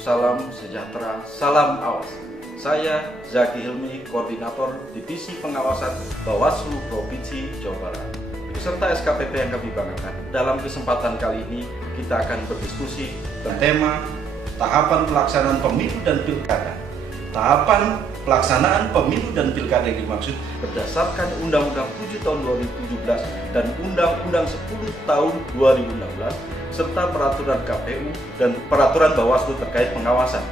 salam sejahtera, salam awas. Saya Zaki Hilmi, Koordinator Divisi Pengawasan Bawaslu Provinsi Jawa Barat, beserta SKPP yang kami banggakan. Dalam kesempatan kali ini kita akan berdiskusi tentang tema tahapan pelaksanaan pemilu dan pilkada. Tahapan pelaksanaan pemilu dan pilkada yang dimaksud berdasarkan Undang-Undang 7 tahun 2017 dan Undang-Undang 10 tahun 2016 serta peraturan KPU dan peraturan Bawaslu terkait pengawasan.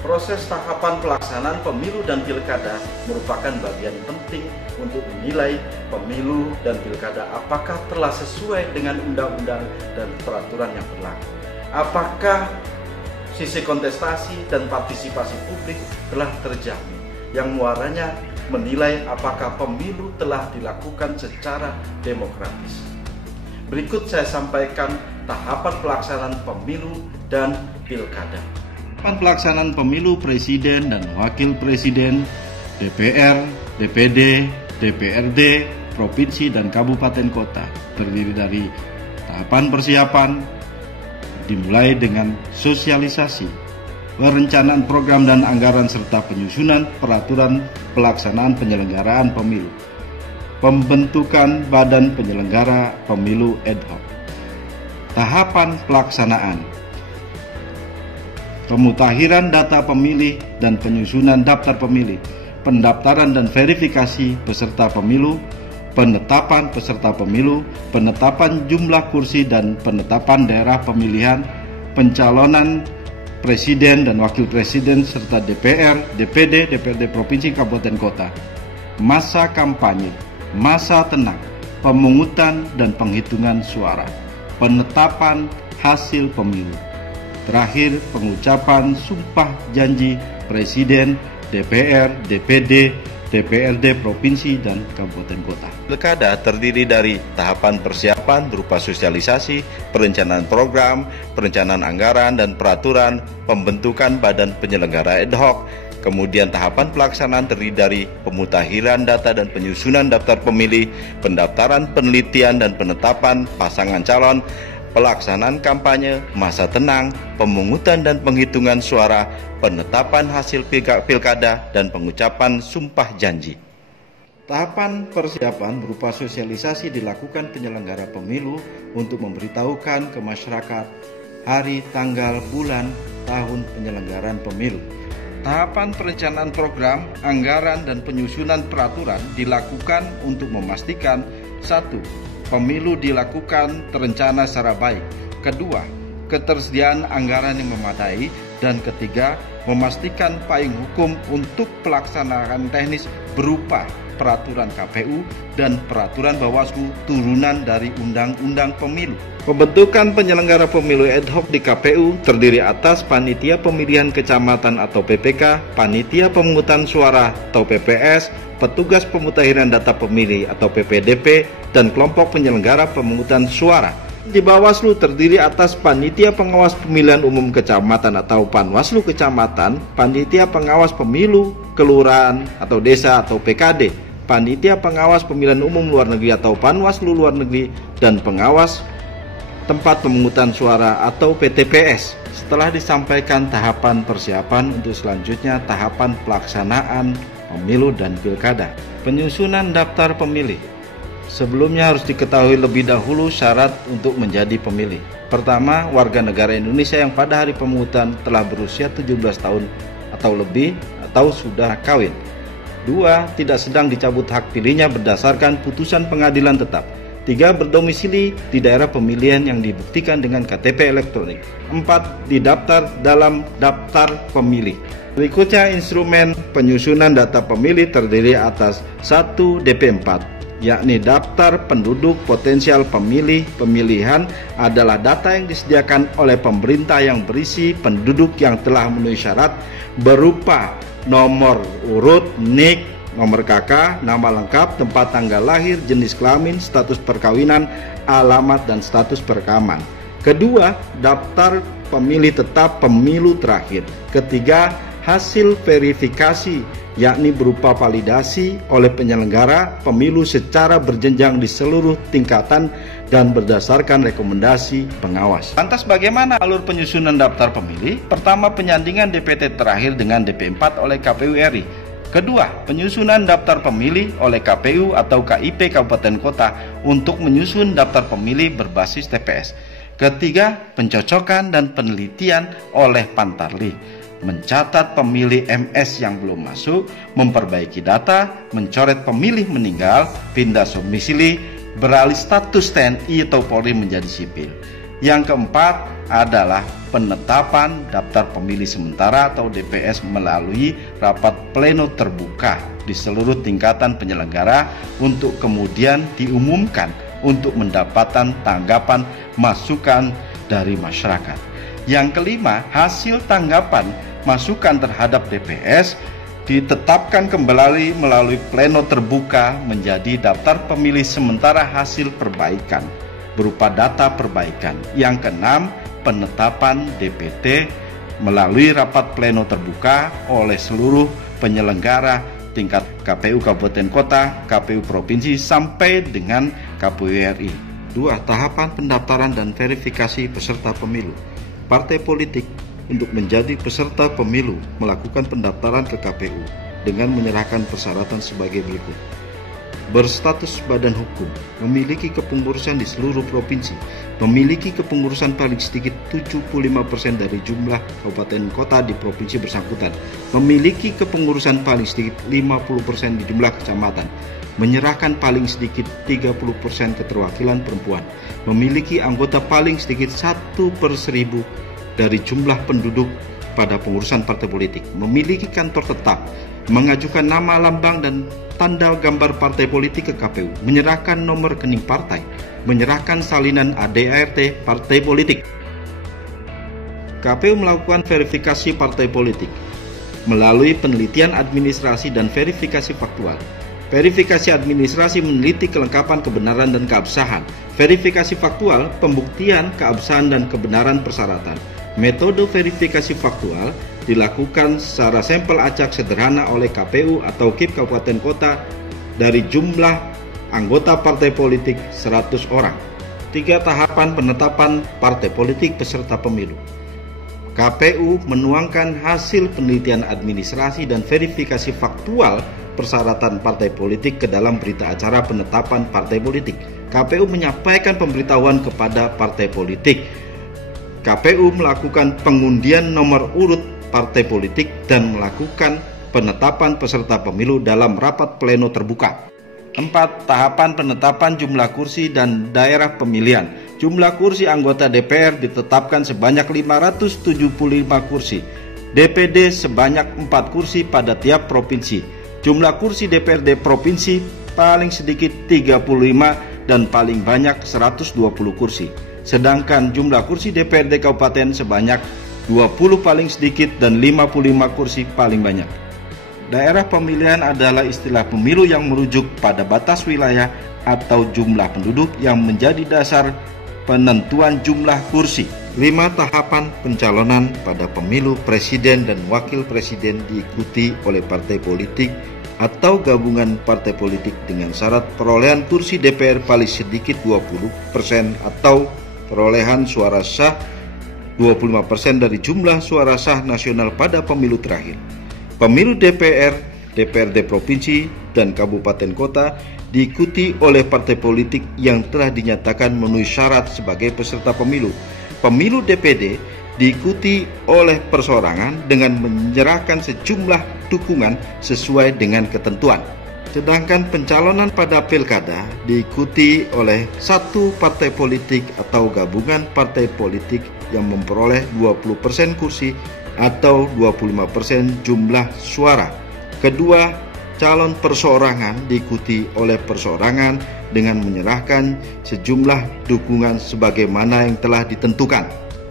Proses tahapan pelaksanaan pemilu dan pilkada merupakan bagian penting untuk menilai pemilu dan pilkada apakah telah sesuai dengan undang-undang dan peraturan yang berlaku. Apakah sisi kontestasi dan partisipasi publik telah terjamin, yang muaranya menilai apakah pemilu telah dilakukan secara demokratis. Berikut saya sampaikan tahapan pelaksanaan pemilu dan pilkada. Tahapan pelaksanaan pemilu presiden dan wakil presiden, DPR, DPD, DPRD, provinsi dan kabupaten kota terdiri dari tahapan persiapan, dimulai dengan sosialisasi, perencanaan program dan anggaran serta penyusunan peraturan pelaksanaan penyelenggaraan pemilu, pembentukan badan penyelenggara pemilu ad hoc. Tahapan pelaksanaan: pemutakhiran data pemilih dan penyusunan daftar pemilih, pendaftaran dan verifikasi peserta pemilu, penetapan peserta pemilu, penetapan jumlah kursi dan penetapan daerah pemilihan, pencalonan presiden dan wakil presiden serta DPR, DPD, DPRD provinsi, kabupaten kota, masa kampanye, masa tenang, pemungutan dan penghitungan suara, penetapan hasil pemilu. Terakhir, pengucapan sumpah janji presiden, DPR, DPD, DPRD provinsi dan kabupaten kota. Pilkada terdiri dari tahapan persiapan berupa sosialisasi, perencanaan program, perencanaan anggaran dan peraturan, pembentukan badan penyelenggara ad hoc. Kemudian tahapan pelaksanaan terdiri dari pemutakhiran data dan penyusunan daftar pemilih, pendaftaran, penelitian dan penetapan pasangan calon, pelaksanaan kampanye, masa tenang, pemungutan dan penghitungan suara, penetapan hasil pilkada, dan pengucapan sumpah janji. Tahapan persiapan berupa sosialisasi dilakukan penyelenggara pemilu untuk memberitahukan ke masyarakat hari, tanggal, bulan, tahun penyelenggaraan pemilu. Tahapan perencanaan program, anggaran, dan penyusunan peraturan dilakukan untuk memastikan: 1. Pemilu dilakukan terencana secara baik. Kedua, ketersediaan anggaran yang memadai. Dan ketiga, memastikan payung hukum untuk pelaksanaan teknis berupa peraturan KPU dan peraturan Bawaslu turunan dari Undang-Undang Pemilu. Pembentukan penyelenggara pemilu ad hoc di KPU terdiri atas panitia pemilihan kecamatan atau PPK, panitia pemungutan suara atau PPS, petugas pemutakhiran data pemilih atau PPDP, dan kelompok penyelenggara pemungutan suara. Di Bawaslu terdiri atas panitia pengawas pemilihan umum kecamatan atau Panwaslu kecamatan, panitia pengawas pemilu kelurahan atau desa atau PKD, panitia pengawas pemilihan umum luar negeri atau Panwaslu luar negeri, dan pengawas tempat pemungutan suara atau PTPS. Setelah disampaikan tahapan persiapan, untuk selanjutnya tahapan pelaksanaan pemilu dan pilkada. Penyusunan daftar pemilih. Sebelumnya harus diketahui lebih dahulu syarat untuk menjadi pemilih. Pertama, warga negara Indonesia yang pada hari pemungutan telah berusia 17 tahun atau lebih atau sudah kawin. 2. Tidak sedang dicabut hak pilihnya berdasarkan putusan pengadilan tetap. 3. Berdomisili di daerah pemilihan yang dibuktikan dengan KTP elektronik. 4. Didaftar dalam daftar pemilih. Berikutnya instrumen penyusunan data pemilih terdiri atas 1. DP4, yakni daftar penduduk potensial pemilih. Pemilihan adalah data yang disediakan oleh pemerintah yang berisi penduduk yang telah memenuhi syarat berupa nomor urut, NIK, nomor KK, nama lengkap, tempat tanggal lahir, jenis kelamin, status perkawinan, alamat, dan status perekaman. Kedua, daftar pemilih tetap pemilu terakhir. Ketiga, hasil verifikasi yakni berupa validasi oleh penyelenggara pemilu secara berjenjang di seluruh tingkatan dan berdasarkan rekomendasi pengawas. Lantas bagaimana alur penyusunan daftar pemilih? Pertama, penyandingan DPT terakhir dengan DP4 oleh KPU RI. Kedua, penyusunan daftar pemilih oleh KPU atau KIP Kabupaten Kota untuk menyusun daftar pemilih berbasis TPS. Ketiga, pencocokan dan penelitian oleh Pantarlih, mencatat pemilih MS yang belum masuk, memperbaiki data, mencoret pemilih meninggal, pindah domisili, beralih status TNI atau Polri menjadi sipil. Yang keempat adalah penetapan daftar pemilih sementara atau DPS melalui rapat pleno terbuka di seluruh tingkatan penyelenggara untuk kemudian diumumkan untuk mendapatkan tanggapan masukan dari masyarakat. Yang kelima, hasil tanggapan masukan terhadap DPS ditetapkan kembali melalui pleno terbuka menjadi daftar pemilih sementara hasil perbaikan berupa data perbaikan. Yang keenam, penetapan DPT melalui rapat pleno terbuka oleh seluruh penyelenggara tingkat KPU Kabupaten Kota, KPU Provinsi sampai dengan KPU RI. 2. Tahapan pendaftaran dan verifikasi peserta pemilu. Partai politik untuk menjadi peserta pemilu melakukan pendaftaran ke KPU dengan menyerahkan persyaratan sebagai berikut. Berstatus badan hukum, memiliki kepengurusan di seluruh provinsi, memiliki kepengurusan paling sedikit 75% dari jumlah kabupaten kota di provinsi bersangkutan, memiliki kepengurusan paling sedikit 50% di jumlah kecamatan, menyerahkan paling sedikit 30% keterwakilan perempuan, memiliki anggota paling sedikit 1/1000 dari jumlah penduduk pada pengurusan partai politik, memiliki kantor tetap, mengajukan nama, lambang, dan tanda gambar partai politik ke KPU, menyerahkan nomor rekening partai, menyerahkan salinan ADART partai politik. KPU melakukan verifikasi partai politik melalui penelitian administrasi dan verifikasi faktual. Verifikasi administrasi meneliti kelengkapan, kebenaran, dan keabsahan. Verifikasi faktual, pembuktian keabsahan dan kebenaran persyaratan. Metode verifikasi faktual dilakukan secara sampel acak sederhana oleh KPU atau KIP Kabupaten Kota dari jumlah anggota partai politik 100 orang. 3. Tahapan penetapan partai politik peserta pemilu. KPU menuangkan hasil penelitian administrasi dan verifikasi faktual persyaratan partai politik ke dalam berita acara penetapan partai politik. KPU menyampaikan pemberitahuan kepada partai politik. KPU melakukan pengundian nomor urut partai politik dan melakukan penetapan peserta pemilu dalam rapat pleno terbuka. 4. Tahapan penetapan jumlah kursi dan daerah pemilihan. Jumlah kursi anggota DPR ditetapkan sebanyak 575 kursi, DPD sebanyak 4 kursi pada tiap provinsi. Jumlah kursi DPRD provinsi paling sedikit 35 dan paling banyak 120 kursi. Sedangkan jumlah kursi DPRD Kabupaten sebanyak 20 paling sedikit dan 55 kursi paling banyak. Daerah pemilihan adalah istilah pemilu yang merujuk pada batas wilayah atau jumlah penduduk yang menjadi dasar penentuan jumlah kursi. 5. Tahapan pencalonan pada pemilu presiden dan wakil presiden diikuti oleh partai politik atau gabungan partai politik dengan syarat perolehan kursi DPR paling sedikit 20% atau perolehan suara sah 25% dari jumlah suara sah nasional pada pemilu terakhir. Pemilu DPR, DPRD provinsi, dan kabupaten kota diikuti oleh partai politik yang telah dinyatakan memenuhi syarat sebagai peserta pemilu. Pemilu DPD diikuti oleh perseorangan dengan menyerahkan sejumlah dukungan sesuai dengan ketentuan. Sedangkan pencalonan pada pilkada diikuti oleh satu partai politik atau gabungan partai politik yang memperoleh 20% kursi atau 25% jumlah suara. Kedua, calon perseorangan diikuti oleh perseorangan dengan menyerahkan sejumlah dukungan sebagaimana yang telah ditentukan.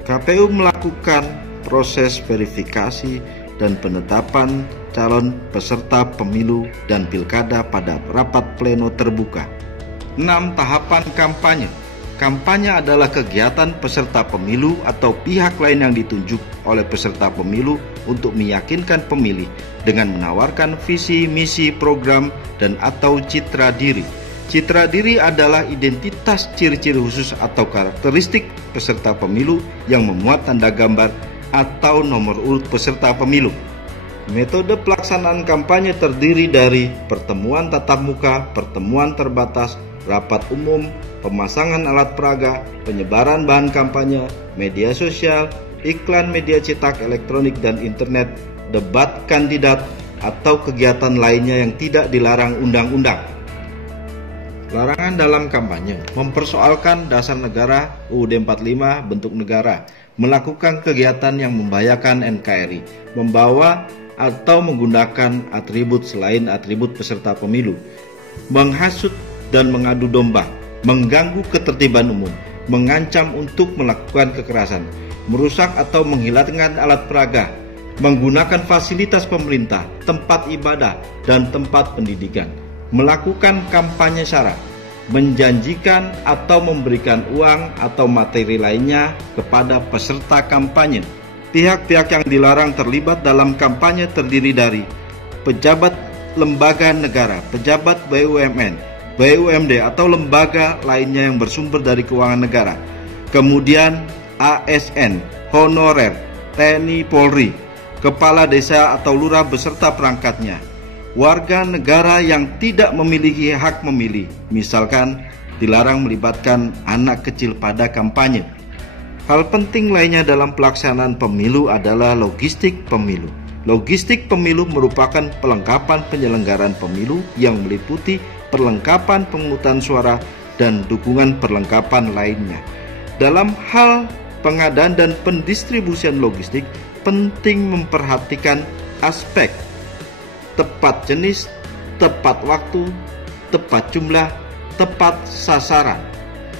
KPU melakukan proses verifikasi dan penetapan calon peserta pemilu dan pilkada pada rapat pleno terbuka. 6. Tahapan kampanye. Kampanye adalah kegiatan peserta pemilu atau pihak lain yang ditunjuk oleh peserta pemilu untuk meyakinkan pemilih dengan menawarkan visi, misi, program, dan atau citra diri. Citra diri adalah identitas ciri-ciri khusus atau karakteristik peserta pemilu yang memuat tanda gambar atau nomor urut peserta pemilu. Metode pelaksanaan kampanye terdiri dari pertemuan tatap muka, pertemuan terbatas, rapat umum, pemasangan alat peraga, penyebaran bahan kampanye, media sosial, iklan media cetak, elektronik, dan internet, debat kandidat, atau kegiatan lainnya yang tidak dilarang undang-undang. Larangan dalam kampanye mempersoalkan dasar negara UUD 45 bentuk negara, melakukan kegiatan yang membahayakan NKRI, membawa atau menggunakan atribut selain atribut peserta pemilu, menghasut dan mengadu domba, mengganggu ketertiban umum, mengancam untuk melakukan kekerasan, merusak atau menghilangkan alat peraga, menggunakan fasilitas pemerintah, tempat ibadah, dan tempat pendidikan, melakukan kampanye sara, menjanjikan atau memberikan uang atau materi lainnya kepada peserta kampanye. Pihak-pihak yang dilarang terlibat dalam kampanye terdiri dari pejabat lembaga negara, pejabat BUMN, BUMD atau lembaga lainnya yang bersumber dari keuangan negara, kemudian ASN, honorer, TNI Polri, kepala desa atau lurah beserta perangkatnya, warga negara yang tidak memiliki hak memilih, misalkan dilarang melibatkan anak kecil pada kampanye. Hal penting lainnya dalam pelaksanaan pemilu adalah logistik pemilu. Logistik pemilu merupakan pelengkapan penyelenggaraan pemilu yang meliputi perlengkapan pemungutan suara dan dukungan perlengkapan lainnya. Dalam hal pengadaan dan pendistribusian logistik, penting memperhatikan aspek tepat jenis, tepat waktu, tepat jumlah, tepat sasaran.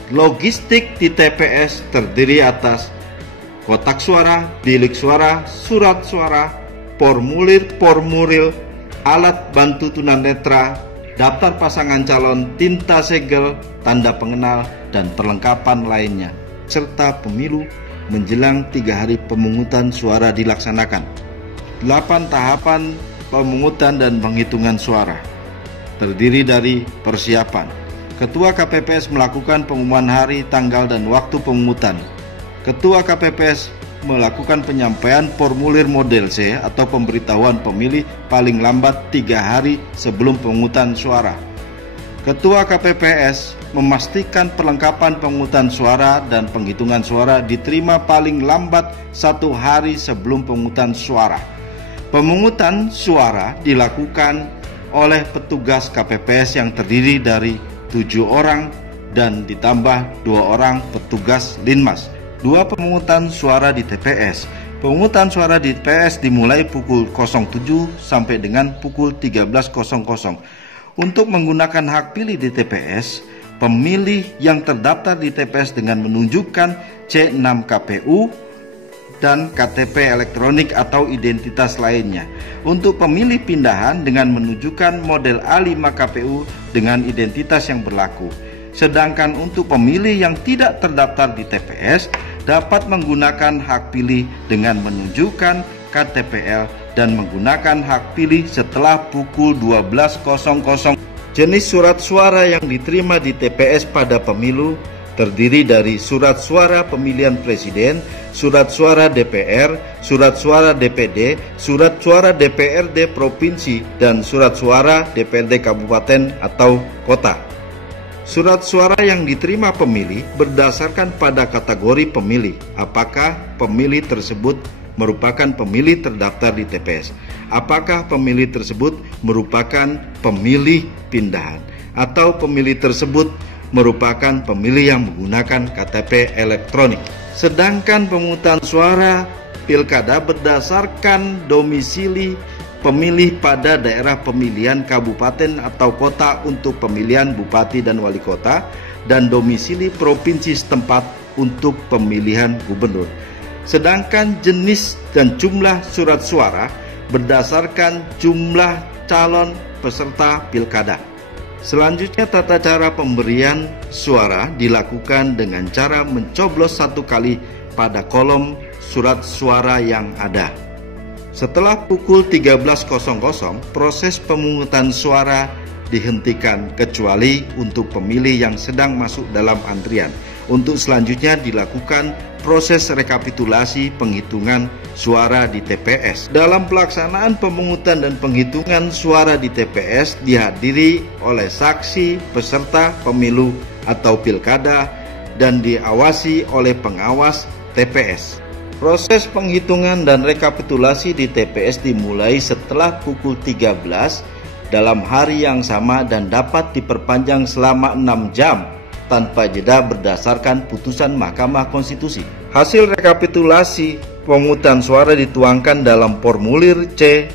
Logistik di TPS terdiri atas kotak suara, bilik suara, surat suara, formulir, alat bantu tunanetra, daftar pasangan calon, tinta segel, tanda pengenal, dan perlengkapan lainnya, serta pemilu menjelang 3 hari pemungutan suara dilaksanakan. 8 tahapan pemungutan dan penghitungan suara terdiri dari persiapan. Ketua KPPS melakukan pengumuman hari, tanggal, dan waktu pemungutan. Ketua KPPS melakukan penyampaian formulir model C atau pemberitahuan pemilih paling lambat 3 hari sebelum pemungutan suara. Ketua KPPS memastikan perlengkapan pemungutan suara dan penghitungan suara diterima paling lambat 1 hari sebelum pemungutan suara. Pemungutan suara dilakukan oleh petugas KPPS yang terdiri dari 7 orang dan ditambah 2 orang petugas Linmas. 2 pemungutan suara di TPS. Pemungutan suara di TPS dimulai pukul 07 sampai dengan pukul 13.00. Untuk menggunakan hak pilih di TPS, pemilih yang terdaftar di TPS dengan menunjukkan C6 KPU dan KTP elektronik atau identitas lainnya. Untuk pemilih pindahan dengan menunjukkan model A5 KPU dengan identitas yang berlaku. Sedangkan untuk pemilih yang tidak terdaftar di TPS dapat menggunakan hak pilih dengan menunjukkan KTPL dan menggunakan hak pilih setelah pukul 12.00. Jenis surat suara yang diterima di TPS pada pemilu terdiri dari surat suara pemilihan presiden, surat suara DPR, surat suara DPD, surat suara DPRD provinsi, dan surat suara DPRD kabupaten atau kota. Surat suara yang diterima pemilih berdasarkan pada kategori pemilih, apakah pemilih tersebut merupakan pemilih terdaftar di TPS, apakah pemilih tersebut merupakan pemilih pindahan, atau pemilih tersebut merupakan pemilih yang menggunakan KTP elektronik. Sedangkan pemungutan suara pilkada berdasarkan domisili pemilih pada daerah pemilihan kabupaten atau kota untuk pemilihan bupati dan wali kota, dan domisili provinsi setempat untuk pemilihan gubernur. Sedangkan jenis dan jumlah surat suara berdasarkan jumlah calon peserta pilkada. Selanjutnya, tata cara pemberian suara dilakukan dengan cara mencoblos 1 kali pada kolom surat suara yang ada. Setelah pukul 13.00, proses pemungutan suara dihentikan kecuali untuk pemilih yang sedang masuk dalam antrian. Untuk selanjutnya dilakukan proses rekapitulasi penghitungan suara di TPS. Dalam pelaksanaan pemungutan dan penghitungan suara di TPS dihadiri oleh saksi peserta pemilu atau pilkada dan diawasi oleh pengawas TPS. Proses penghitungan dan rekapitulasi di TPS dimulai setelah pukul 13 dalam hari yang sama dan dapat diperpanjang selama 6 jam tanpa jeda berdasarkan putusan Mahkamah Konstitusi. Hasil rekapitulasi pemungutan suara dituangkan dalam formulir C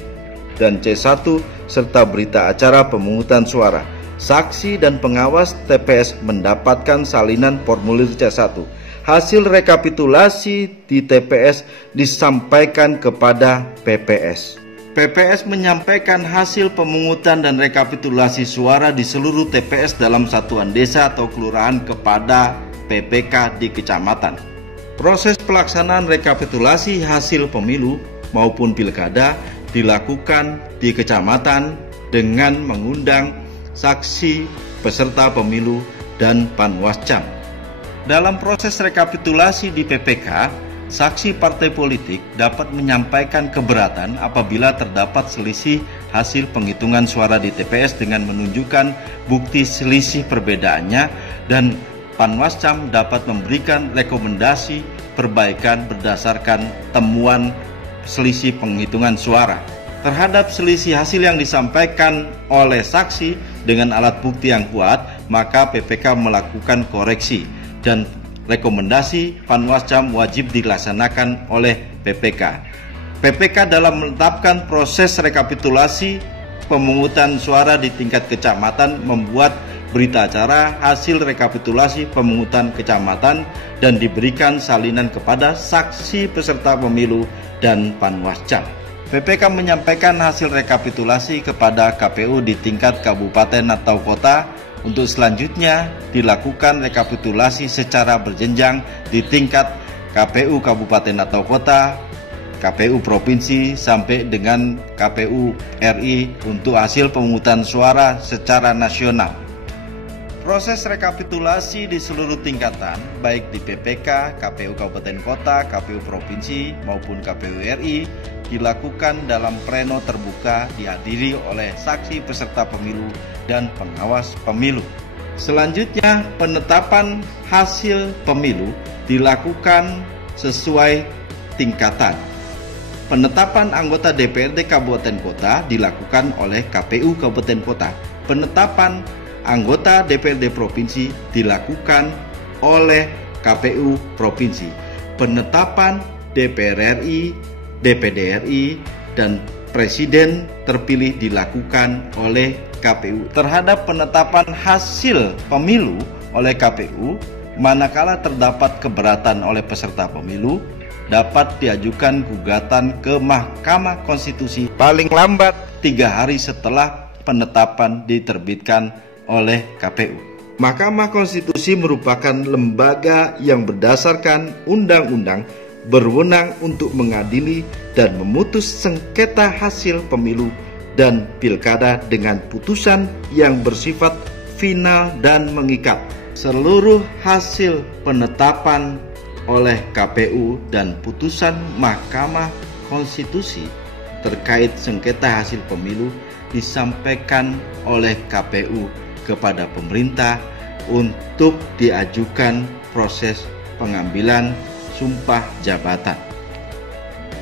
dan C1 serta berita acara pemungutan suara. Saksi dan pengawas TPS mendapatkan salinan formulir C1. Hasil rekapitulasi di TPS disampaikan kepada PPS. PPS menyampaikan hasil pemungutan dan rekapitulasi suara di seluruh TPS dalam satuan desa atau kelurahan kepada PPK di kecamatan. Proses pelaksanaan rekapitulasi hasil pemilu maupun pilkada dilakukan di kecamatan dengan mengundang saksi peserta pemilu dan panwascam. Dalam proses rekapitulasi di PPK, saksi partai politik dapat menyampaikan keberatan apabila terdapat selisih hasil penghitungan suara di TPS dengan menunjukkan bukti selisih perbedaannya, dan panwascam dapat memberikan rekomendasi perbaikan berdasarkan temuan selisih penghitungan suara. Terhadap selisih hasil yang disampaikan oleh saksi dengan alat bukti yang kuat, maka PPK melakukan koreksi dan rekomendasi panwascam wajib dilaksanakan oleh PPK. PPK dalam menetapkan proses rekapitulasi pemungutan suara di tingkat kecamatan membuat berita acara hasil rekapitulasi pemungutan kecamatan dan diberikan salinan kepada saksi peserta pemilu dan panwascam. PPK menyampaikan hasil rekapitulasi kepada KPU di tingkat kabupaten atau kota. Untuk selanjutnya dilakukan rekapitulasi secara berjenjang di tingkat KPU kabupaten atau kota, KPU provinsi sampai dengan KPU RI untuk hasil pemungutan suara secara nasional. Proses rekapitulasi di seluruh tingkatan, baik di PPK, KPU kabupaten kota, KPU provinsi maupun KPU RI, dilakukan dalam pleno terbuka dihadiri oleh saksi peserta pemilu dan pengawas pemilu. Selanjutnya, penetapan hasil pemilu dilakukan sesuai tingkatan. Penetapan anggota DPRD Kabupaten Kota dilakukan oleh KPU Kabupaten Kota. Penetapan anggota DPRD Provinsi dilakukan oleh KPU Provinsi. Penetapan DPR RI, DPD RI, dan Presiden terpilih dilakukan oleh KPU. Terhadap penetapan hasil pemilu oleh KPU, manakala terdapat keberatan oleh peserta pemilu, dapat diajukan gugatan ke Mahkamah Konstitusi paling lambat 3 hari setelah penetapan diterbitkan oleh KPU. Mahkamah Konstitusi merupakan lembaga yang berdasarkan undang-undang berwenang untuk mengadili dan memutus sengketa hasil pemilu dan pilkada dengan putusan yang bersifat final dan mengikat. Seluruh hasil penetapan oleh KPU dan putusan Mahkamah Konstitusi terkait sengketa hasil pemilu disampaikan oleh KPU kepada pemerintah untuk diajukan proses pengambilan sumpah jabatan.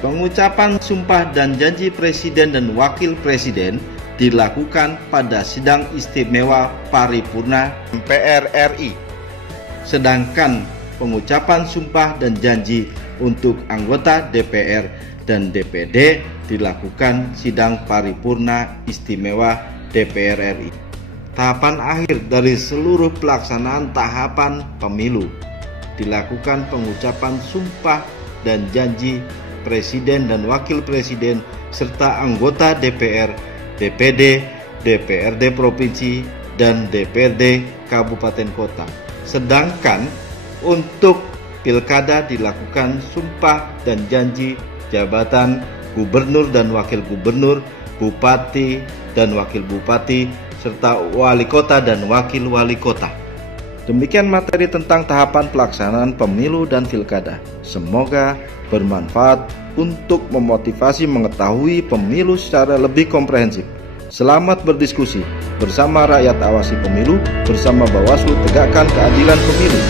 Pengucapan sumpah dan janji presiden dan wakil presiden dilakukan pada sidang istimewa paripurna MPR RI. Sedangkan pengucapan sumpah dan janji untuk anggota DPR dan DPD dilakukan sidang paripurna istimewa DPR RI. Tahapan akhir dari seluruh pelaksanaan tahapan pemilu dilakukan pengucapan sumpah dan janji presiden dan wakil presiden serta anggota DPR, DPD, DPRD provinsi, dan DPRD Kabupaten Kota. Sedangkan untuk pilkada dilakukan sumpah dan janji jabatan gubernur dan wakil gubernur, bupati dan wakil bupati, serta wali kota dan wakil wali kota. Demikian materi tentang tahapan pelaksanaan pemilu dan pilkada. Semoga bermanfaat untuk memotivasi mengetahui pemilu secara lebih komprehensif. Selamat berdiskusi bersama rakyat awasi pemilu, bersama Bawaslu tegakkan keadilan pemilu.